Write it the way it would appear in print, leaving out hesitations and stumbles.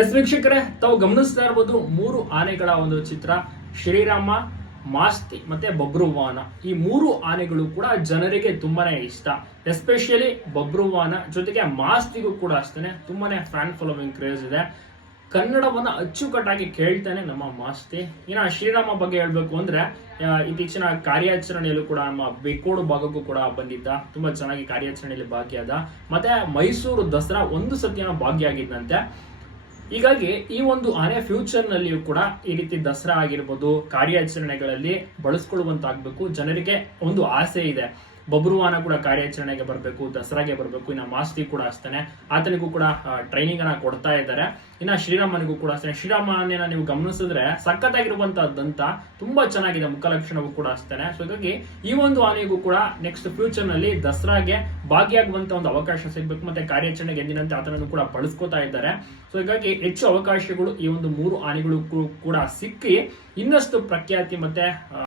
S ವೀಕ್ಷಕರೇ, ತಾವು ಗಮನಿಸ್ತಾ ಇರಬಹುದು ಮೂರು ಆನೆಗಳ ಒಂದು ಚಿತ್ರ. ಶ್ರೀರಾಮ, ಮಾಸ್ತಿ ಮತ್ತೆ ಬಬ್ರುವಾಹನ. ಈ ಮೂರು ಆನೆಗಳು ಕೂಡ ಜನರಿಗೆ ತುಂಬಾನೇ ಇಷ್ಟ. ಎಸ್ಪೆಷಲಿ ಬಬ್ರುವಾಹನ ಜೊತೆಗೆ ಮಾಸ್ತಿಗೂ ಕೂಡ ಅಷ್ಟೇ ತುಂಬಾನೇ ಫ್ಯಾನ್ ಫಾಲೋವಿಂಗ್ ಕ್ರೇಜ್ ಇದೆ. ಕನ್ನಡವನ್ನ ಅಚ್ಚುಕಟ್ಟಾಗಿ ಕೇಳ್ತಾನೆ ನಮ್ಮ ಮಾಸ್ತಿ. ಇನ್ನ ಶ್ರೀರಾಮ ಬಗ್ಗೆ ಹೇಳ್ಬೇಕು ಅಂದ್ರೆ ಇತ್ತೀಚಿನ ಕಾರ್ಯಾಚರಣೆಯಲ್ಲೂ ಕೂಡ ನಮ್ಮ ಬೆಕ್ಕೋಡು ಭಾಗಕ್ಕೂ ಕೂಡ ಬಂದಿದ್ದ. ತುಂಬಾ ಚೆನ್ನಾಗಿ ಕಾರ್ಯಾಚರಣೆಯಲ್ಲಿ ಭಾಗಿಯಾದ. ಮತ್ತೆ ಮೈಸೂರು ದಸರಾ ಒಂದು ಸತಿನ ಭಾಗಿಯಾಗಿದ್ದಂತೆ. ಹೀಗಾಗಿ ಈ ಒಂದು ಆನೆ ಫ್ಯೂಚರ್ ನಲ್ಲಿಯೂ ಕೂಡ ಈ ರೀತಿ ದಸರಾ ಆಗಿರ್ಬೋದು ಕಾರ್ಯಾಚರಣೆಗಳಲ್ಲಿ ಬಳಸ್ಕೊಳ್ಳುವಂತಾಗ್ಬೇಕು. ಜನರಿಗೆ ಒಂದು ಆಸೆ ಇದೆ, ಬಬ್ರುವಾಹನ ಕೂಡ ಕಾರ್ಯಾಚರಣೆಗೆ ಬರಬೇಕು, ದಸರಾಗೆ ಬರಬೇಕು. ಇನ್ನ ಮಾಸ್ತಿ ಕೂಡ ಅಷ್ಟೇ, ಆತನಿಗೂ ಕೂಡ ಟ್ರೈನಿಂಗ್ ಅನ್ನ ಕೊಡ್ತಾ ಇದ್ದಾರೆ. ಇನ್ನ ಶ್ರೀರಾಮನಿಗೂ ಕೂಡ ಅಷ್ಟೇ. ಶ್ರೀರಾಮನ ನೀವು ಗಮನಿಸಿದ್ರೆ ಸಖತ್ತಾಗಿರುವಂತಹ ದಂತ ತುಂಬಾ ಚೆನ್ನಾಗಿದೆ, ಮುಖಲಕ್ಷಣವೂ ಕೂಡ ಅಷ್ಟೇ. ಸೊ ಹೀಗಾಗಿ ಈ ಒಂದು ಆನೆಗೂ ಕೂಡ ನೆಕ್ಸ್ಟ್ ಫ್ಯೂಚರ್ ನಲ್ಲಿ ದಸರಾಗೆ ಭಾಗಿಯಾಗುವಂತ ಒಂದು ಅವಕಾಶ ಸಿಗ್ಬೇಕು. ಮತ್ತೆ ಕಾರ್ಯಾಚರಣೆಗೆ ಎಂದಿನಂತೆ ಆತನನ್ನು ಕೂಡ ಬಳಸ್ಕೋತಾ ಇದ್ದಾರೆ. ಸೊ ಹೀಗಾಗಿ ಹೆಚ್ಚು ಅವಕಾಶಗಳು ಈ ಒಂದು ಮೂರು ಆನೆಗಳು ಕೂಡ ಸಿಕ್ಕಿ ಇನ್ನಷ್ಟು ಪ್ರಖ್ಯಾತಿ ಮತ್ತೆ